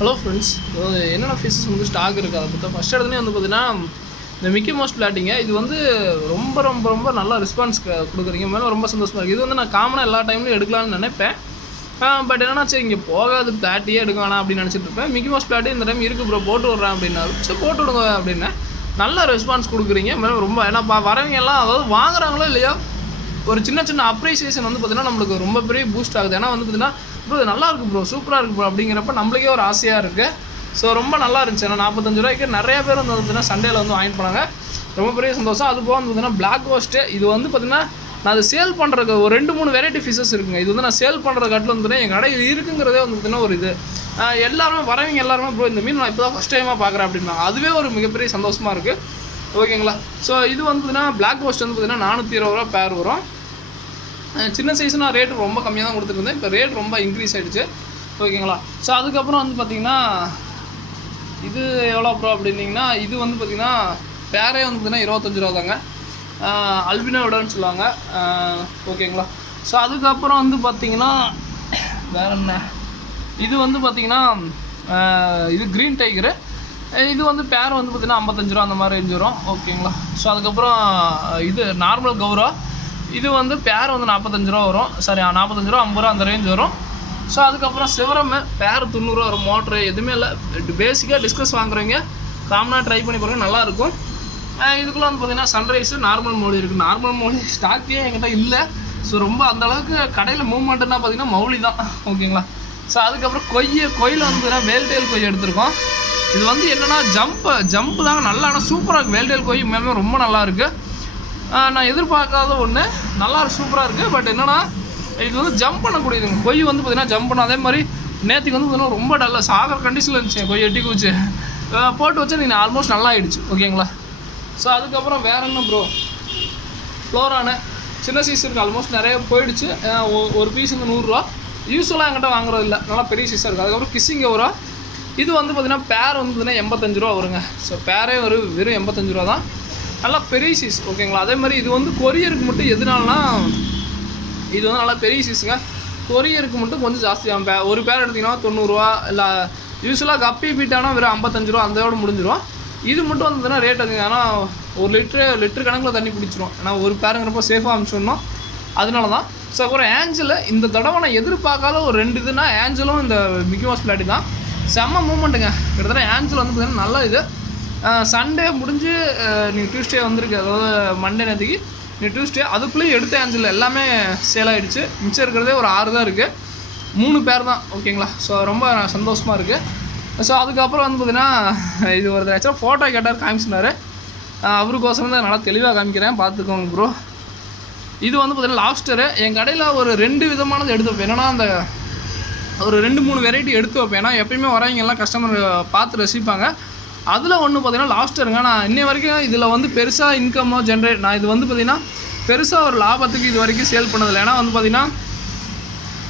Hello friends, என்னென்ன fees வந்து stock இருக்குது அதை பற்றி ஃபஸ்ட் இடத்துலேயே வந்து பார்த்தீங்கன்னா இந்த மிக்கி மவுஸ் பிளாட்டிங்க இது வந்து ரொம்ப ரொம்ப ரொம்ப நல்லா ரெஸ்பான்ஸ் கொடுக்குறீங்க. மேலே ரொம்ப சந்தோஷமாக இருக்குது. இது வந்து நான் காமனாக எல்லா டைம்லையும் எடுக்கலாம்னு நினைப்பேன். பட் என்னன்னா சரி இங்கே போகாது பிளாட்டியே எடுக்க வேணாம் அப்படின்னு நினச்சிட்டு இருப்பேன். மிக்கி மவுஸ் பிளாட்டி இந்த டைம் இருக்குது ப்ரோ, போட்டு விட்றேன் அப்படின்னாரு. சரி போட்டு விடுங்க அப்படின்னு நல்ல ரெஸ்பான்ஸ் கொடுக்குறீங்க. மேலே ரொம்ப ஏன்னா வரவங்க எல்லாம் அதாவது வாங்குறாங்களோ இல்லையோ ஒரு சின்ன சின்ன அப்ரிசியேஷன் வந்து பார்த்தீங்கன்னா நம்மளுக்கு ரொம்ப பெரிய பூஸ்ட் ஆகுது. ஏன்னா வந்து பார்த்தீங்கன்னா ப்ரோ நல்லா இருக்குது ப்ரோ, சூப்பராக இருக்குது ப்ரோ அப்படிங்கிறப்ப நம்மளுக்கே ஒரு ஆசையாக இருக்குது. ஸோ ரொம்ப நல்லா இருந்துச்சு. ஏன்னா 45 ரூபாய்க்கு நிறைய பேர் வந்து பார்த்தீங்கன்னா சண்டேல வந்து வாங்கிட்டு போனாங்க. ரொம்ப பெரிய சந்தோஷம். அது போக வந்து பார்த்தீங்கன்னா பிளாக் கோஸ்ட்டு இது வந்து பார்த்தீங்கன்னா நான் அதை சேல் பண்ணுறதுக்கு ஒரு 2-3 வெரைட்டி ஃபிஷஸ் இருக்குங்க. இது வந்து நான் சேல் பண்ணுற கட்டில் வந்து என் கடை இருக்குங்கிறதே வந்து பார்த்தீங்கன்னா ஒரு இது எல்லாருமே வரவங்க எல்லாருமே ப்ரோ இந்த மீன் நான் இப்போ தான் ஃபஸ்ட் டைமாக பார்க்குறேன் அப்படின்னாங்க. அதுவே ஒரு மிகப்பெரிய சந்தோஷமாக இருக்குது. ஓகேங்களா. ஸோ இது வந்து பார்த்தீங்கன்னா பிளாக் கோஸ்ட் வந்து பார்த்தீங்கன்னா 420 ரூபா பேர் வரும். சின்ன சைஸ்னால் ரேட்டு ரொம்ப கம்மியாக தான் கொடுத்துருந்தேன். இப்போ ரேட் ரொம்ப இன்க்ரீஸ் ஆகிடுச்சு. ஓகேங்களா. ஸோ அதுக்கப்புறம் வந்து பார்த்திங்கன்னா இது எவ்வளோ ப்ரோ அப்படின்னிங்கன்னா இது வந்து பார்த்திங்கன்னா பேரே வந்து பார்த்திங்கன்னா 25 ரூபா தாங்க. அல்பினோ விடன்னு சொல்லுவாங்க. ஓகேங்களா. ஸோ அதுக்கப்புறம் வந்து பார்த்திங்கன்னா வேறு என்ன இது வந்து பார்த்திங்கன்னா இது க்ரீன் டைகரு. இது வந்து பேர் வந்து பார்த்திங்கன்னா 55 ரூபா அந்த மாதிரி ரேஞ்ச் வரும். ஓகேங்களா. ஸோ அதுக்கப்புறம் இது நார்மல் கௌரா இது வந்து பேர் வந்து 45 ரூபா வரும். சரி 45 ரூபா 50 ரூபா அந்த ரேஞ்ச் வரும். ஸோ அதுக்கப்புறம் சிவரம் பேர் 90 ரூபா வரும். மோட்ரு எதுவுமே இல்லை. பேசிக்காக டிஸ்கஸ் வாங்குறவங்க காமனாக ட்ரை பண்ணி பாருங்கள், நல்லாயிருக்கும். இதுக்குள்ளே வந்து பார்த்திங்கன்னா சன்ரைஸு நார்மல் மௌலி இருக்குது. நார்மல் மௌலி ஸ்டாக்கே என்கிட்ட இல்லை. ஸோ ரொம்ப அந்தளவுக்கு கடையில் மூவ்மெண்ட்டுன்னா பார்த்திங்கன்னா மௌலி தான். ஓகேங்களா. ஸோ அதுக்கப்புறம் கொய்யில் வந்து பார்த்திங்கன்னா வேல்டேல் கொய் எடுத்திருக்கோம். இது வந்து என்னென்னா ஜம்ப்பு தாங்க நல்லா. ஆனால் சூப்பராக இருக்குது. வேல்டேல் கொய் மேலே ரொம்ப நல்லா இருக்குது. நான் எதிர்பார்க்காத ஒன்று நல்லா சூப்பராக இருக்குது. பட் என்னென்னா இது வந்து ஜம்ப் பண்ணக்கூடியதுங்க. கொய் வந்து பார்த்திங்கன்னா ஜம்ப் பண்ண. அதே மாதிரி நேற்றுக்கு வந்து பார்த்திங்கன்னா ரொம்ப டல்லாக சாகர் கண்டிஷனில் இருந்துச்சு. கொய் எட்டி குச்சி போட்டு வச்சு நீங்கள் ஆல்மோஸ்ட் நல்லா ஆகிடுச்சு. ஓகேங்களா. ஸோ அதுக்கப்புறம் வேறு என்ன ப்ரோ ஃப்ளோரானு சின்ன சைஸ் இருக்குது. ஆல்மோஸ்ட் நிறைய போயிடுச்சு. ஒரு பீஸ் வந்து 100 ரூபா. யூஸ்வலாக என்கிட்ட வாங்குறது இல்லை, நல்லா பெரிய சைஸாக இருக்குது. அதுக்கப்புறம் கிஸ்ஸிங் எவ்வளோ இது வந்து பார்த்திங்கன்னா பேர் வந்து பார்த்திங்கன்னா 85 ரூபா வருங்க. ஸோ பேரே வெறும் 85 ரூபா தான். நல்லா பெரிய சைஸ். ஓகேங்களா. அதே மாதிரி இது வந்து கொரியருக்கு மட்டும் எதுனாலனா இது வந்து நல்லா பெரிய சைஸுங்க. கொரியருக்கு மட்டும் கொஞ்சம் ஜாஸ்தி ஆகும். ஒரு பேர் எடுத்திங்கன்னா 90 ரூபா. இல்லை யூஸ்வலாக கப்பி பீட்டானா வெறும் 55 ரூபா அந்தோட முடிஞ்சிடும். இது மட்டும் வந்து ரேட் அதுங்க. ஆனால் ஒரு லிட்டரு கணக்கில் தண்ணி பிடிச்சிரும். ஏன்னா ஒரு பேருங்கிறப்போ சேஃபாக அனுப்பிச்சிடணும். அதனால தான். ஸோ அப்புறம் ஏஞ்சல் இந்த தடவை நான் எதிர்பார்க்காத ஒரு 2 இதுனா ஏஞ்சலும் இந்த மிக்கி மவுஸ் பிளாட்டி தான். செம்ம மூமெண்ட்டுங்க. கிட்டத்தட்ட ஏஞ்சல் வந்து பார்த்திங்கன்னா நல்லா இது சண்டே முடிஞ்சு நீ டியூஸ்டே வந்திருக்கு. அதாவது மண்டே நேற்றுக்கு நீ டியூஸ்டே அதுக்குள்ளேயும் எடுத்த ஏஞ்சல் எல்லாமே சேல் ஆகிடுச்சு. மிச்சம் இருக்கிறதே ஒரு 6 தான் இருக்குது. 3 பேர் தான். ஓகேங்களா. ஸோ ரொம்ப சந்தோஷமாக இருக்குது. ஸோ அதுக்கப்புறம் வந்து பார்த்திங்கன்னா இது ஒரு ஆக்சுவலாக ஃபோட்டோ கேட்டார், காமிச்சினார். அவருக்கோசரம் தான் நல்லா தெளிவாக காமிக்கிறேன், பார்த்துக்கோங்க ப்ரோ. இது வந்து பார்த்திங்கன்னா லாப்ஸ்டரு. என் கடையில் ஒரு 2 விதமானது எடுத்து வைப்பேன். என்னென்னா அந்த ஒரு 2-3 வெரைட்டி எடுத்து வைப்பேன். ஏன்னா எப்பயுமே வரவங்க எல்லாம் கஸ்டமர் பார்த்து ரசிப்பாங்க. அதில் ஒன்று பார்த்திங்கன்னா லாப்ஸ்டருங்க. நான் இன்னை வரைக்கும் இதில் வந்து பெருசாக இன்கமோ நான் இது வந்து பார்த்திங்கன்னா பெருசாக ஒரு லாபத்துக்கு இது வரைக்கும் சேல் பண்ணதில்லை. ஏன்னா வந்து பார்த்திங்கன்னா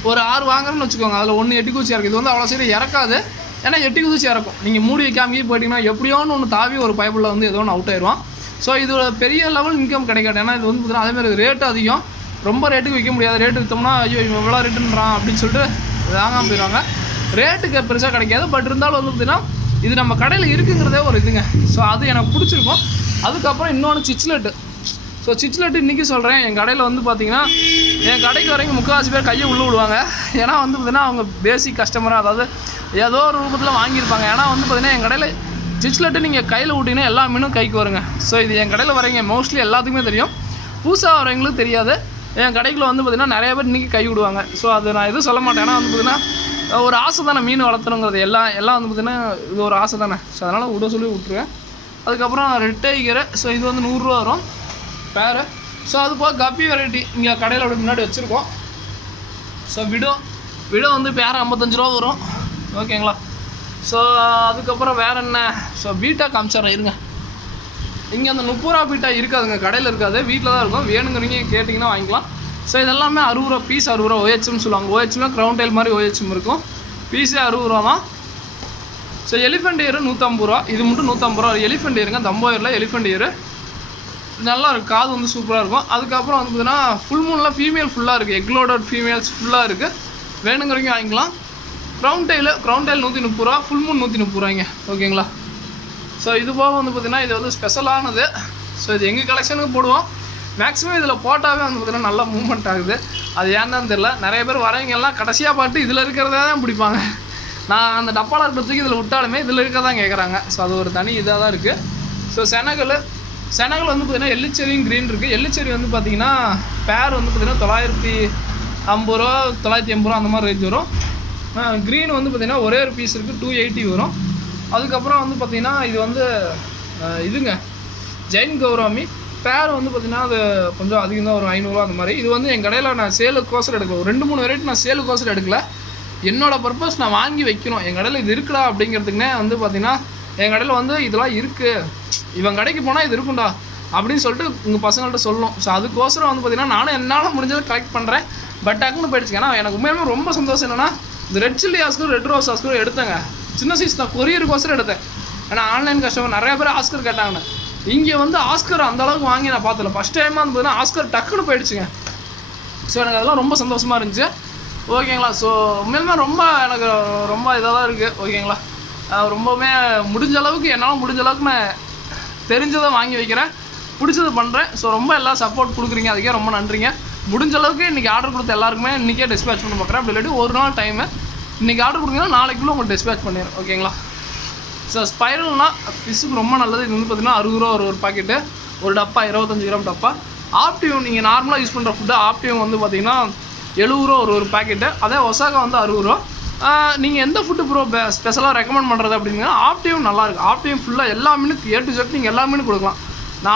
ஒரு 6 வாங்குறேன்னு வச்சுக்கோங்க. அதில் 1 எட்டி குச்சி இறக்கும். இது வந்து அவ்வளோ சரி இறக்காது. ஏன்னா எட்டி குச்சி இறக்கும். நீங்கள் மூடி வைக்காமே போயிட்டீங்கன்னா எப்படியோன்னு ஒன்று தாவி ஒரு பைப்பில் வந்து ஏதோ ஒன்று அவுட் ஆயிடுவான். ஸோ இது பெரிய லெவல் இன்கம் கிடைக்காது. ஏன்னா இது வந்து பார்த்திங்கன்னா அதேமாதிரி ரேட்டு அதிகம். ரொம்ப ரேட்டுக்கு விற்க முடியாது. ரேட்டு விற்றோம்னா ஐயோ இவன் இவ்வளோ ரேட்டுன்றான் அப்படின்னு சொல்லிட்டு வாங்காமல் போயிடுவாங்க. ரேட்டுக்கு பெருசாக கிடைக்காது. பட் இருந்தாலும் வந்து பார்த்திங்கன்னா இது நம்ம கடையில் இருக்குங்கிறதே ஒரு இதுங்க. ஸோ அது எனக்கு பிடிச்சிருக்கும். அதுக்கப்புறம் இன்னொன்று சிச்லெட்டு. ஸோ சிச்லெட்டு இன்றைக்கி சொல்கிறேன். என் கடையில் வந்து பார்த்திங்கன்னா என் கடைக்கு வரைக்கும் 3/4 பேர் கையை உள்ளே விடுவாங்க. ஏன்னா வந்து பார்த்திங்கன்னா அவங்க பேசிக் கஸ்டமராக அதாவது ஏதோ ஒரு ரூபத்தில் வாங்கியிருப்பாங்க. ஏன்னா வந்து பார்த்திங்கன்னா என் கடையில் சிச்லெட்டு நீங்கள் கையில் விட்டிங்கன்னா எல்லா மீனும் கைக்கு வருங்க. ஸோ இது என் கடையில் வரீங்க மோஸ்ட்லி எல்லாத்துக்குமே தெரியும். புதுசாக வரவங்களுக்கு தெரியாது. என் கடைக்குள்ள வந்து பார்த்திங்கன்னா நிறைய பேர் இன்றைக்கி கை விடுவாங்க. ஸோ அது நான் எதுவும் சொல்ல மாட்டேன். ஏன்னா வந்து பார்த்திங்கன்னா ஒரு ஆசை தானே மீன் வளர்த்தணுங்கிறது. எல்லாம் வந்து பார்த்திங்கன்னா இது ஒரு ஆசை தானே. ஸோ அதனால் விட சொல்லி விட்ருவேன். அதுக்கப்புறம் ரெட் டைகரு. ஸோ இது வந்து 100 ரூபா வரும் பேரு. ஸோ அது போக கப்பி வெரைட்டி இங்கே கடையில் அப்படி முன்னாடி வச்சுருக்கோம். ஸோ விடோ வந்து பேர் 55 ரூபா வரும். ஓகேங்களா. ஸோ அதுக்கப்புறம் வேறு என்ன ஸோ பீட்டா காமிச்சிட்றேன் இருங்க. இங்கே அந்த 30 ரூபா பீட்டா இருக்காதுங்க, கடையில் இருக்காது, வீட்டில் தான் இருக்கும். வேணுங்கிறீங்க கேட்டிங்கன்னா வாங்கிக்கலாம். ஸோ இதெல்லாமே 60 ரூபா பீஸ். 60 ரூபா OHM சொல்லுவாங்க. OHM க்ரௌண்ட் டைல் மாதிரி OHM இருக்கும். பீஸே 60 ரூபா தான். ஸோ எலிஃபெண்ட் இயர் 150 ரூபா. இது மட்டும் 150 ரூபா. எலிஃபெண்ட் இயருங்க, தம்போயரில் எலிஃபெண்ட் இயர் நல்லா இருக்குது. காது வந்து சூப்பராக இருக்கும். அதுக்கப்புறம் வந்து பார்த்தீங்கன்னா ஃபுல் மூனில் ஃபீமேல் ஃபுல்லாக இருக்குது. எக்லோடட் ஃபீமேல்ஸ் ஃபுல்லாக இருக்குது. வேணுங்கிறவங்க வாங்கிக்கலாம். க்ரௌண்ட் டைல் 130 ரூபா, ஃபுல் மூன் 130 ரூபாய்ங்க. ஓகேங்களா. ஸோ இது போக வந்து பார்த்திங்கன்னா இது வந்து ஸ்பெஷலானது. ஸோ இது எங்கள் கலெக்ஷனுக்கு போடுவோம். மேக்ஸிமம் இதில் போட்டாவே வந்து பார்த்திங்கன்னா நல்லா மூவ்மெண்ட் ஆகுது. அது ஏன்னு தெரியல. நிறைய பேர் வரவங்க எல்லாம் கடைசியாக பார்த்து இதில் இருக்கிறதே தான் பிடிப்பாங்க. நான் அந்த டப்பாவில் இருக்கிறதுக்கு இதில் விட்டாலுமே இதில் இருக்க தான் கேட்குறாங்க. ஸோ அது ஒரு தனி இதாக தான் இருக்குது. ஸோ செனகல் வந்து பார்த்திங்கன்னா எள்ளுச்செரியும் க்ரீன் இருக்குது. எள்ளுச்செரி வந்து பார்த்திங்கன்னா பேர் வந்து பார்த்திங்கன்னா 950 ரூபா 980 ரூபா அந்த மாதிரி ரேஞ்ச் வரும். க்ரீன் வந்து பார்த்திங்கன்னா ஒரே ஒரு பீஸ் இருக்குது 280 வரும். அதுக்கப்புறம் வந்து பார்த்திங்கன்னா இது வந்து இதுங்க ஜெயின் கௌராமி பேர் வந்து பார்த்திங்கன்னா அது கொஞ்சம் அதிகம் தான், ஒரு 500 ரூபா அந்த மாதிரி. இது வந்து என் கடையில் நான் சேலுக்கோசரம் எடுக்கல. ஒரு 2-3 வெரைட்டி நான் சேலுக்கோசரம் எடுக்கல. என்னோடய பர்பஸ் நான் வாங்கி வைக்கணும். என் கடையில் இது இருக்குடா அப்படிங்கிறதுக்குனே வந்து பார்த்திங்கன்னா என் கடையில் வந்து இதெல்லாம் இருக்குது, இவன் கடைக்கு போனால் இது இருக்குண்டா அப்படின்னு சொல்லிட்டு உங்கள் பசங்கள்கிட்ட சொல்லணும். ஸோ அதுக்கோசரம் வந்து பார்த்திங்கன்னா நானும் என்னால் முடிஞ்சதை கலெக்ட் பண்ணுறேன். பட் டக்குன்னு போயிடுச்சு. ஏன்னா எனக்கு உண்மையுமே ரொம்ப சந்தோஷம் என்னென்னா இந்த red chilli Oscar red rose Oscar எடுத்தேங்க. சின்ன சைஸ் தான், கொரியருக்கோசரம் எடுத்தேன். ஏன்னா ஆன்லைன் கஸ்டமர் நிறைய பேர் ஆஸ்கர் கேட்டாங்கன்னு. இங்கே வந்து ஆஸ்கர் அந்தளவுக்கு வாங்கி நான் பார்த்தல. ஃபஸ்ட் டைமாக வந்து பார்த்தீங்கன்னா ஆஸ்கர் டக்குன்னு போயிடுச்சுங்க. ஸோ எனக்கு அதெல்லாம் ரொம்ப சந்தோஷமாக இருந்துச்சு. ஓகேங்களா. ஸோ உண்மையிலுமே ரொம்ப எனக்கு ரொம்ப இதாக தான் இருக்குது. ஓகேங்களா. ரொம்பவுமே முடிஞ்ச அளவுக்கு என்னால் முடிஞ்ச அளவுக்கு நான் தெரிஞ்சதை வாங்கி வைக்கிறேன், பிடிச்சதை பண்ணுறேன். ஸோ ரொம்ப எல்லாம் சப்போர்ட் கொடுக்குறீங்க, அதுக்கே ரொம்ப நன்றிங்க. முடிஞ்ச அளவுக்கு இன்றைக்கி ஆர்டர் கொடுத்த எல்லாருக்குமே இன்றைக்கே டிஸ்பேச் பண்ண பார்க்குறேன். அப்படி இல்லாட்டி ஒரு நாள் டைமு இன்றைக்கி ஆர்டர் கொடுத்தீங்கன்னா நாளைக்குள்ளே உங்களுக்கு டிஸ்பேச் பண்ணிடுறேன். ஓகேங்களா. ஸோ ஸ்பைரல்னால் ஃபிஷ்ஷுக்கு ரொம்ப நல்லது. இது வந்து பார்த்திங்கன்னா 60 ரூபா ஒரு பாக்கெட்டு, ஒரு டப்பா 25 கிராம் டப்பா. ஆப்டிவம் நீங்கள் நார்மலாக யூஸ் பண்ணுற ஃபுட்டு ஆப்டிவம் வந்து பார்த்திங்கன்னா 70 ரூபா ஒரு பாக்கெட்டு. அதே ஒசாகா வந்து 60 ரூபா. நீங்கள் எந்த ஃபுட்டு ப்ரோ ஸ்பெஷலாக ரெக்கமெண்ட் பண்ணுறது அப்படின்னா ஆப்டிவம் நல்லாயிருக்கு. ஆப்டிவம் ஃபுல்லாக எல்லா மீனுக்கு A to Z நீங்கள் எல்லா மீனும் கொடுக்கலாம். நல்லா